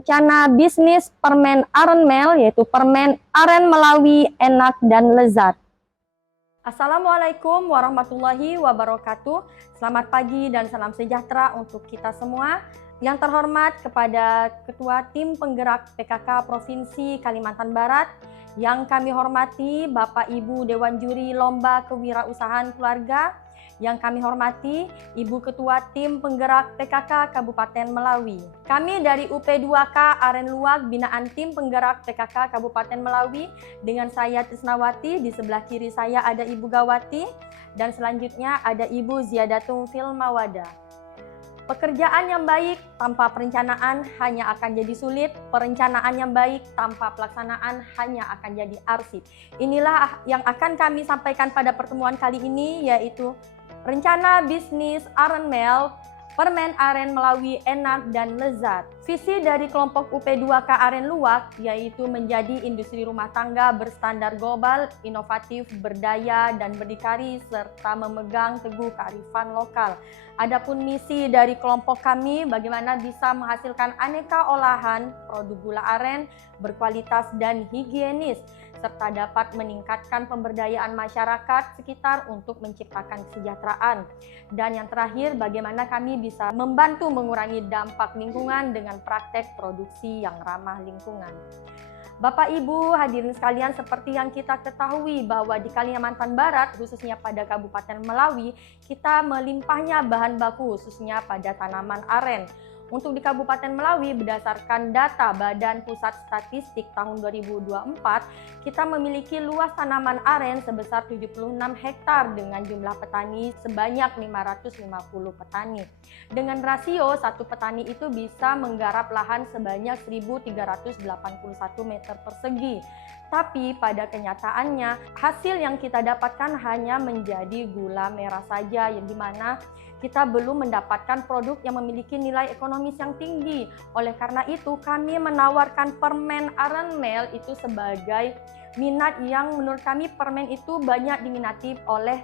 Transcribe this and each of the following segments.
rencana bisnis permen aren mel, yaitu permen aren Melawi enak dan lezat. Assalamualaikum warahmatullahi wabarakatuh. Selamat pagi dan salam sejahtera untuk kita semua. Yang terhormat kepada Ketua Tim Penggerak PKK Provinsi Kalimantan Barat, yang kami hormati Bapak Ibu Dewan Juri Lomba Kewirausahaan Keluarga, yang kami hormati Ibu Ketua Tim Penggerak PKK Kabupaten Melawi. Kami dari UP2K Aren Luwak binaan Tim Penggerak PKK Kabupaten Melawi, dengan saya Trisnawati, di sebelah kiri saya ada Ibu Gawati, dan selanjutnya ada Ibu Ziadatung Filmawada. Pekerjaan yang baik tanpa perencanaan hanya akan jadi sulit, perencanaan yang baik tanpa pelaksanaan hanya akan jadi arsip. Inilah yang akan kami sampaikan pada pertemuan kali ini, yaitu rencana bisnis aren mel, permen aren Melawi enak dan lezat. Visi dari kelompok UP2K Aren Luwak yaitu menjadi industri rumah tangga berstandar global, inovatif, berdaya, dan berdikari, serta memegang teguh kearifan lokal. Adapun misi dari kelompok kami bagaimana bisa menghasilkan aneka olahan produk gula aren berkualitas dan higienis, serta dapat meningkatkan pemberdayaan masyarakat sekitar untuk menciptakan kesejahteraan. Dan yang terakhir, bagaimana kami bisa membantu mengurangi dampak lingkungan dengan praktek produksi yang ramah lingkungan. Bapak Ibu hadirin sekalian, seperti yang kita ketahui bahwa di Kalimantan Barat, khususnya pada Kabupaten Melawi, kita melimpahnya bahan baku khususnya pada tanaman aren. Untuk di Kabupaten Melawi, berdasarkan data Badan Pusat Statistik tahun 2024, kita memiliki luas tanaman aren sebesar 76 hektar dengan jumlah petani sebanyak 550 petani. Dengan rasio satu petani itu bisa menggarap lahan sebanyak 1.381 meter persegi. Tapi pada kenyataannya, hasil yang kita dapatkan hanya menjadi gula merah saja, yang dimana kita belum mendapatkan produk yang memiliki nilai ekonomis yang tinggi. Oleh karena itu, kami menawarkan permen aren mel itu sebagai minat yang menurut kami permen itu banyak diminati oleh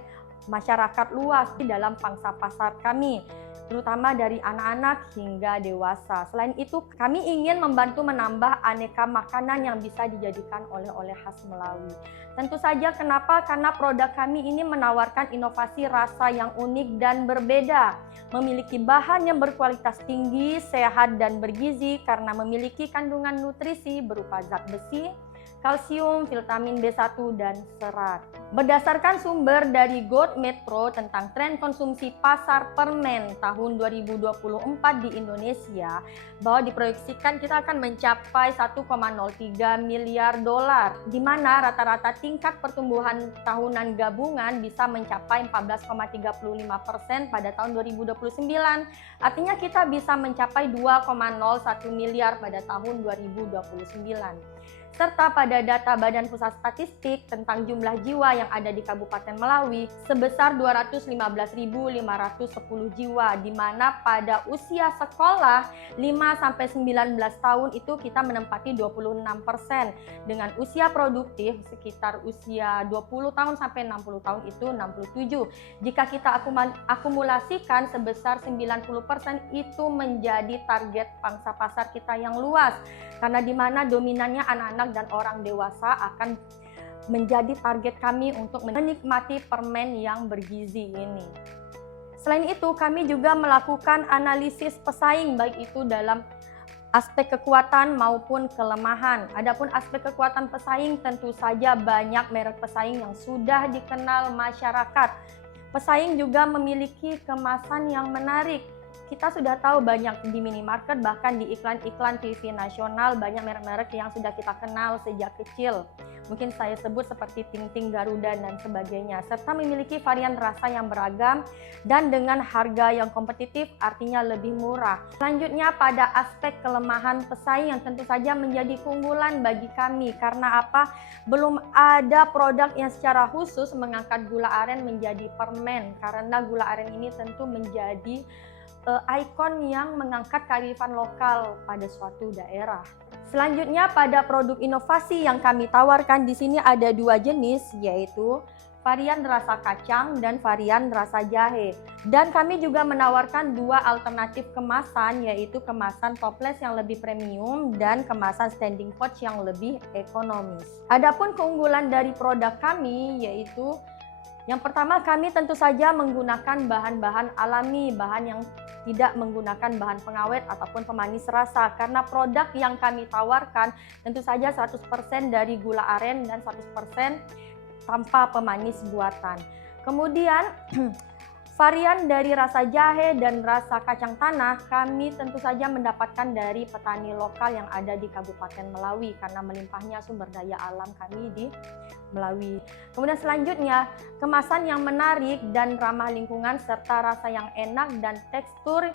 masyarakat luas di dalam pangsa pasar kami, terutama dari anak-anak hingga dewasa. Selain itu, kami ingin membantu menambah aneka makanan yang bisa dijadikan oleh-oleh khas Melawi. Tentu saja kenapa? Karena produk kami ini menawarkan inovasi rasa yang unik dan berbeda. Memiliki bahan yang berkualitas tinggi, sehat dan bergizi karena memiliki kandungan nutrisi berupa zat besi, kalsium, vitamin B1, dan serat. Berdasarkan sumber dari Gold Metro tentang tren konsumsi pasar permen tahun 2024 di Indonesia, bahwa diproyeksikan kita akan mencapai 1,03 miliar dolar, di mana rata-rata tingkat pertumbuhan tahunan gabungan bisa mencapai 14,35% pada tahun 2029. Artinya kita bisa mencapai 2,01 miliar pada tahun 2029. Serta pada data Badan Pusat Statistik tentang jumlah jiwa yang ada di Kabupaten Melawi sebesar 215.510 jiwa, di mana pada usia sekolah 5-19 tahun itu kita menempati 26%, dengan usia produktif sekitar usia 20 tahun sampai 60 tahun itu 67. Jika kita akumulasikan sebesar 90% itu menjadi target pangsa pasar kita yang luas, karena di mana dominannya anak-anak dan orang dewasa akan menjadi target kami untuk menikmati permen yang bergizi ini. Selain itu, kami juga melakukan analisis pesaing, baik itu dalam aspek kekuatan maupun kelemahan. Adapun aspek kekuatan pesaing, tentu saja banyak merek pesaing yang sudah dikenal masyarakat. Pesaing juga memiliki kemasan yang menarik. Kita sudah tahu banyak di minimarket, bahkan di iklan-iklan TV nasional, banyak merek-merek yang sudah kita kenal sejak kecil. Mungkin saya sebut seperti Ting Ting, Garuda, dan sebagainya. Serta memiliki varian rasa yang beragam dan dengan harga yang kompetitif, artinya lebih murah. Selanjutnya pada aspek kelemahan pesaing yang tentu saja menjadi keunggulan bagi kami. Karena apa? Belum ada produk yang secara khusus mengangkat gula aren menjadi permen. Karena gula aren ini tentu menjadi ikon yang mengangkat kearifan lokal pada suatu daerah. Selanjutnya pada produk inovasi yang kami tawarkan di sini ada dua jenis, yaitu varian rasa kacang dan varian rasa jahe. Dan kami juga menawarkan dua alternatif kemasan, yaitu kemasan toples yang lebih premium dan kemasan standing pouch yang lebih ekonomis. Adapun keunggulan dari produk kami yaitu yang pertama, kami tentu saja menggunakan bahan-bahan alami, bahan yang tidak menggunakan bahan pengawet ataupun pemanis rasa, karena produk yang kami tawarkan tentu saja 100% dari gula aren dan 100% tanpa pemanis buatan. Kemudian varian dari rasa jahe dan rasa kacang tanah kami tentu saja mendapatkan dari petani lokal yang ada di Kabupaten Melawi karena melimpahnya sumber daya alam kami di Melawi. Kemudian selanjutnya, kemasan yang menarik dan ramah lingkungan serta rasa yang enak dan tekstur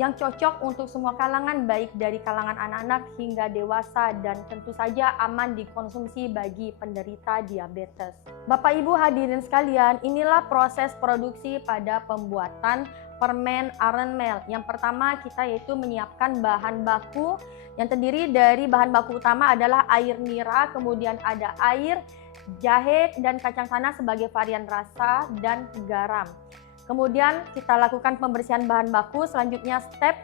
yang cocok untuk semua kalangan, baik dari kalangan anak-anak hingga dewasa, dan tentu saja aman dikonsumsi bagi penderita diabetes. Bapak Ibu hadirin sekalian, inilah proses produksi pada pembuatan permen aren mel. Yang pertama kita yaitu menyiapkan bahan baku yang terdiri dari bahan baku utama adalah air nira, kemudian ada air, jahe, dan kacang tanah sebagai varian rasa, dan garam. Kemudian kita lakukan pembersihan bahan baku, selanjutnya step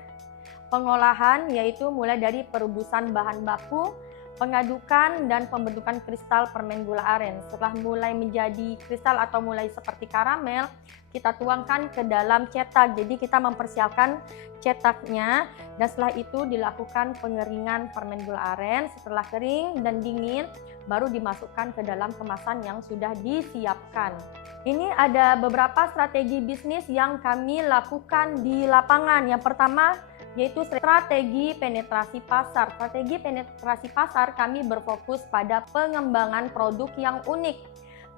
pengolahan yaitu mulai dari perebusan bahan baku, pengadukan, dan pembentukan kristal permen gula aren. Setelah mulai menjadi kristal atau mulai seperti karamel, kita tuangkan ke dalam cetak. Jadi kita mempersiapkan cetaknya dan setelah itu dilakukan pengeringan permen gula aren. Setelah kering dan dingin, baru dimasukkan ke dalam kemasan yang sudah disiapkan. Ini ada beberapa strategi bisnis yang kami lakukan di lapangan. Yang pertama yaitu strategi penetrasi pasar. Strategi penetrasi pasar kami berfokus pada pengembangan produk yang unik.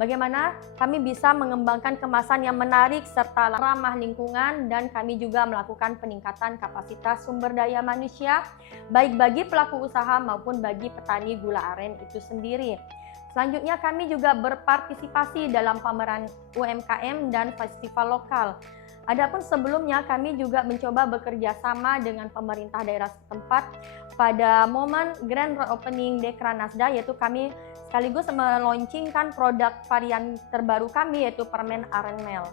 Bagaimana kami bisa mengembangkan kemasan yang menarik serta ramah lingkungan, dan kami juga melakukan peningkatan kapasitas sumber daya manusia baik bagi pelaku usaha maupun bagi petani gula aren itu sendiri. Selanjutnya kami juga berpartisipasi dalam pameran UMKM dan festival lokal. Adapun sebelumnya kami juga mencoba bekerja sama dengan pemerintah daerah setempat pada momen grand reopening Dekranasda, yaitu kami sekaligus meluncurkan produk varian terbaru kami yaitu permen aren mel.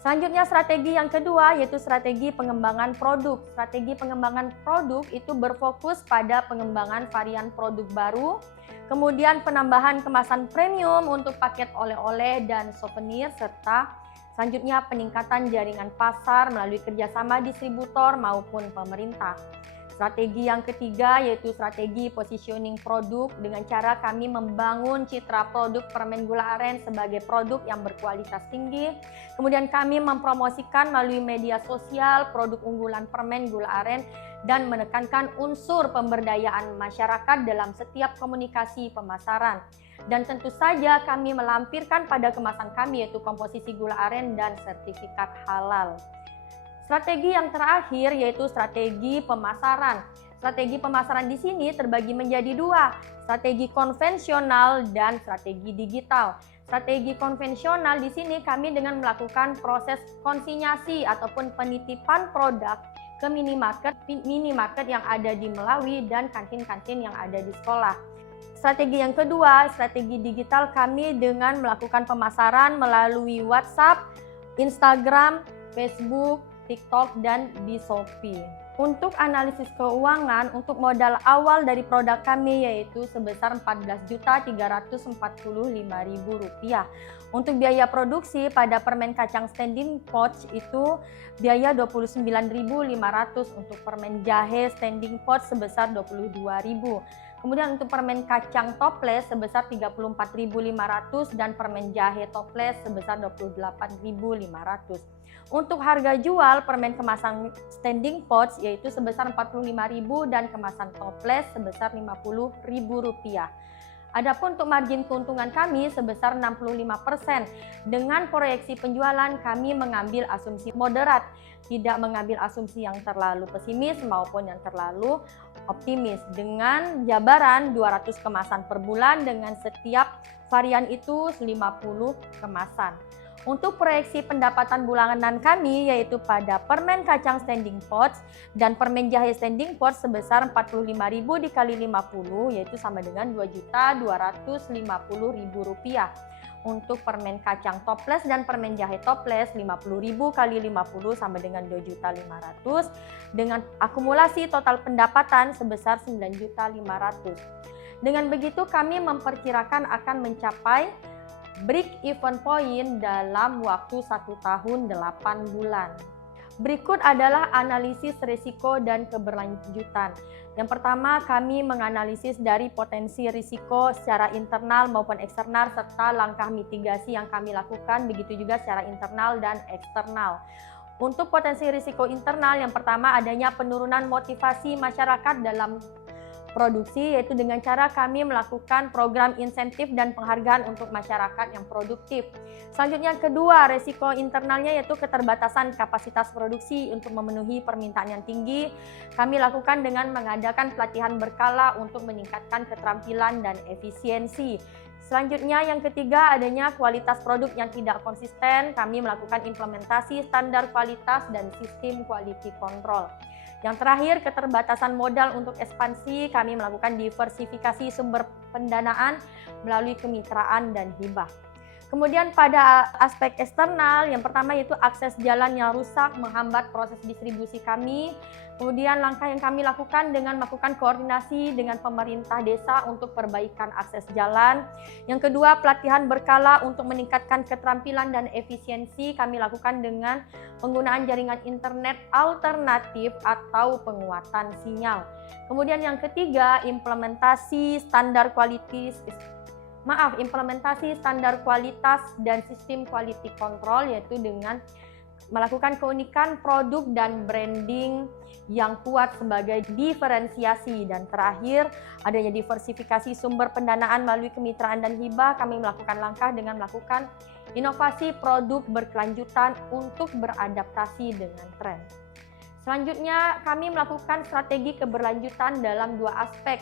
Selanjutnya strategi yang kedua yaitu strategi pengembangan produk. Strategi pengembangan produk itu berfokus pada pengembangan varian produk baru, kemudian penambahan kemasan premium untuk paket oleh-oleh dan souvenir, serta selanjutnya peningkatan jaringan pasar melalui kerjasama distributor maupun pemerintah. Strategi yang ketiga yaitu strategi positioning produk dengan cara kami membangun citra produk permen gula aren sebagai produk yang berkualitas tinggi. Kemudian kami mempromosikan melalui media sosial produk unggulan permen gula aren dan menekankan unsur pemberdayaan masyarakat dalam setiap komunikasi pemasaran. Dan tentu saja kami melampirkan pada kemasan kami yaitu komposisi gula aren dan sertifikat halal. Strategi yang terakhir yaitu strategi pemasaran. Strategi pemasaran di sini terbagi menjadi dua, strategi konvensional dan strategi digital. Strategi konvensional di sini kami dengan melakukan proses konsinyasi ataupun penitipan produk ke minimarket yang ada di Melawi dan kantin-kantin yang ada di sekolah. Strategi yang kedua, strategi digital kami dengan melakukan pemasaran melalui WhatsApp, Instagram, Facebook, TikTok, dan di Shopee. Untuk analisis keuangan, untuk modal awal dari produk kami yaitu sebesar Rp14.345.000. Untuk biaya produksi pada permen kacang standing pouch itu biaya Rp29.500, untuk permen jahe standing pouch sebesar Rp22.000. Kemudian untuk permen kacang toples sebesar Rp34.500 dan permen jahe toples sebesar Rp28.500. Untuk harga jual permen kemasan standing pouch yaitu sebesar Rp45.000 dan kemasan toples sebesar Rp50.000. Adapun untuk margin keuntungan kami sebesar 65%. Dengan proyeksi penjualan kami mengambil asumsi moderat, tidak mengambil asumsi yang terlalu pesimis maupun yang terlalu optimis. Dengan jabaran 200 kemasan per bulan dengan setiap varian itu 50 kemasan. Untuk proyeksi pendapatan bulanan kami yaitu pada permen kacang standing pouch dan permen jahe standing pouch sebesar Rp45.000 dikali 50 yaitu sama dengan Rp2.250.000. Untuk permen kacang toples dan permen jahe toples 50.000 kali 50 sama dengan 2.500.000 dengan akumulasi total pendapatan sebesar 9.500.000. Dengan begitu kami memperkirakan akan mencapai break even point dalam waktu 1 tahun 8 bulan. Berikut adalah analisis risiko dan keberlanjutan. Yang pertama, kami menganalisis dari potensi risiko secara internal maupun eksternal serta langkah mitigasi yang kami lakukan, begitu juga secara internal dan eksternal. Untuk potensi risiko internal, yang pertama adanya penurunan motivasi masyarakat dalam produksi, yaitu dengan cara kami melakukan program insentif dan penghargaan untuk masyarakat yang produktif. Selanjutnya kedua, risiko internalnya yaitu keterbatasan kapasitas produksi untuk memenuhi permintaan yang tinggi. Kami lakukan dengan mengadakan pelatihan berkala untuk meningkatkan keterampilan dan efisiensi. Selanjutnya yang ketiga, adanya kualitas produk yang tidak konsisten. Kami melakukan implementasi standar kualitas dan sistem quality control. Yang terakhir, keterbatasan modal untuk ekspansi. Kami melakukan diversifikasi sumber pendanaan melalui kemitraan dan hibah. Kemudian pada aspek eksternal, yang pertama yaitu akses jalan yang rusak menghambat proses distribusi kami. Kemudian langkah yang kami lakukan dengan melakukan koordinasi dengan pemerintah desa untuk perbaikan akses jalan. Yang kedua, pelatihan berkala untuk meningkatkan keterampilan dan efisiensi kami lakukan dengan penggunaan jaringan internet alternatif atau penguatan sinyal. Kemudian yang ketiga, implementasi standar kualitas dan sistem quality control, yaitu dengan melakukan keunikan produk dan branding yang kuat sebagai diferensiasi. Dan terakhir, adanya diversifikasi sumber pendanaan melalui kemitraan dan hibah. Kami melakukan langkah dengan melakukan inovasi produk berkelanjutan untuk beradaptasi dengan tren. Selanjutnya, kami melakukan strategi keberlanjutan dalam dua aspek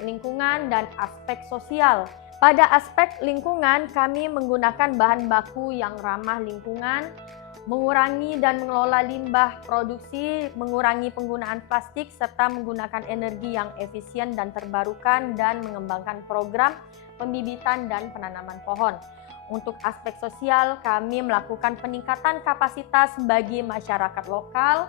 lingkungan dan aspek sosial. Pada aspek lingkungan, kami menggunakan bahan baku yang ramah lingkungan, mengurangi dan mengelola limbah produksi, mengurangi penggunaan plastik, serta menggunakan energi yang efisien dan terbarukan, dan mengembangkan program pembibitan dan penanaman pohon. Untuk aspek sosial, kami melakukan peningkatan kapasitas bagi masyarakat lokal,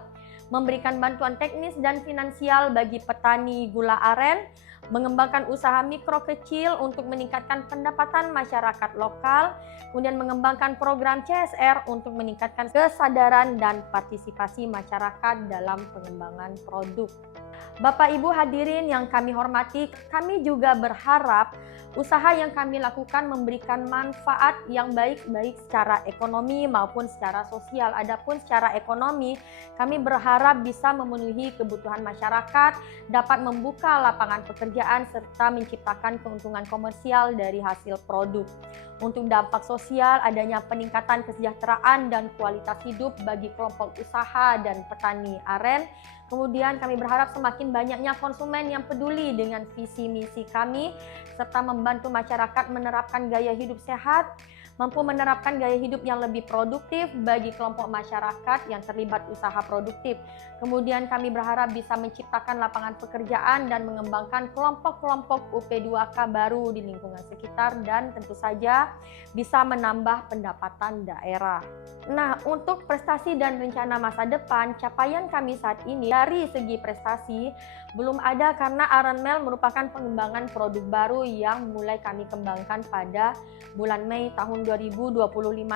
memberikan bantuan teknis dan finansial bagi petani gula aren, mengembangkan usaha mikro kecil untuk meningkatkan pendapatan masyarakat lokal, kemudian mengembangkan program CSR untuk meningkatkan kesadaran dan partisipasi masyarakat dalam pengembangan produk. Bapak Ibu hadirin yang kami hormati, kami juga berharap usaha yang kami lakukan memberikan manfaat yang baik secara ekonomi maupun secara sosial. Adapun secara ekonomi, kami berharap bisa memenuhi kebutuhan masyarakat, dapat membuka lapangan pekerjaan, serta menciptakan keuntungan komersial dari hasil produk. Untuk dampak sosial, adanya peningkatan kesejahteraan dan kualitas hidup bagi kelompok usaha dan petani aren. Kemudian kami berharap semakin banyaknya konsumen yang peduli dengan visi misi kami, serta membantu masyarakat menerapkan gaya hidup sehat, mampu menerapkan gaya hidup yang lebih produktif bagi kelompok masyarakat yang terlibat usaha produktif. Kemudian kami berharap bisa menciptakan lapangan pekerjaan dan mengembangkan kelompok-kelompok UP2K baru di lingkungan sekitar, dan tentu saja bisa menambah pendapatan daerah. Nah, untuk prestasi dan rencana masa depan, capaian kami saat ini dari segi prestasi belum ada karena Arenmel merupakan pengembangan produk baru yang mulai kami kembangkan pada bulan Mei tahun 2025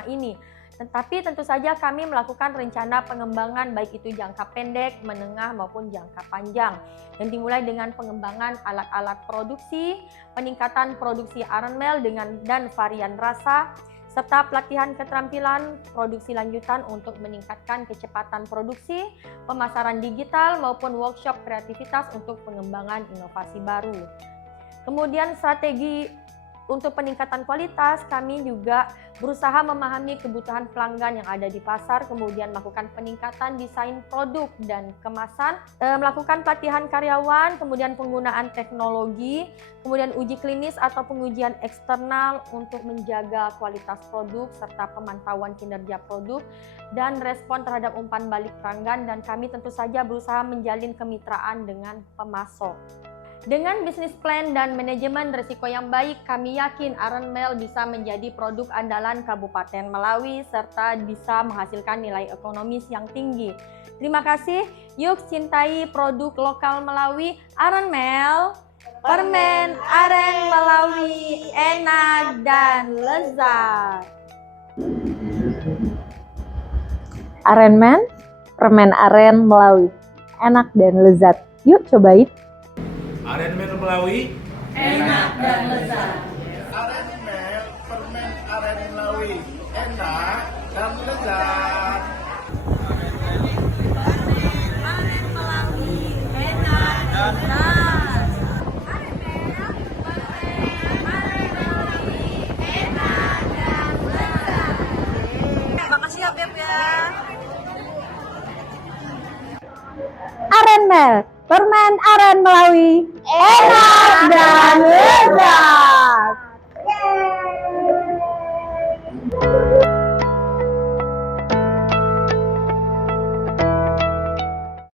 ini. Tetapi tentu saja kami melakukan rencana pengembangan baik itu jangka pendek, menengah maupun jangka panjang, yang dimulai dengan pengembangan alat-alat produksi, peningkatan produksi Arenmel dan varian rasa, serta pelatihan keterampilan produksi lanjutan untuk meningkatkan kecepatan produksi, pemasaran digital maupun workshop kreativitas untuk pengembangan inovasi baru. Kemudian strategi untuk peningkatan kualitas, kami juga berusaha memahami kebutuhan pelanggan yang ada di pasar, kemudian melakukan peningkatan desain produk dan kemasan, melakukan pelatihan karyawan, kemudian penggunaan teknologi, kemudian uji klinis atau pengujian eksternal untuk menjaga kualitas produk, serta pemantauan kinerja produk, dan respon terhadap umpan balik pelanggan, dan kami tentu saja berusaha menjalin kemitraan dengan pemasok. Dengan bisnis plan dan manajemen risiko yang baik, kami yakin Arenmel bisa menjadi produk andalan Kabupaten Melawi serta bisa menghasilkan nilai ekonomis yang tinggi. Terima kasih. Yuk cintai produk lokal Melawi, Arenmel. Permen aren Melawi, enak dan lezat. Arenmen, permen aren Melawi, enak dan lezat. Yuk cobain. Arenmel Melawi, Enak dan lezat. Arenmel, permen aren Melawi, enak dan lezat. Aren Melawi, enak dan lezat. Makasih ya Beb ya. Arenmel, permen aren Melawi, enak dan lezat.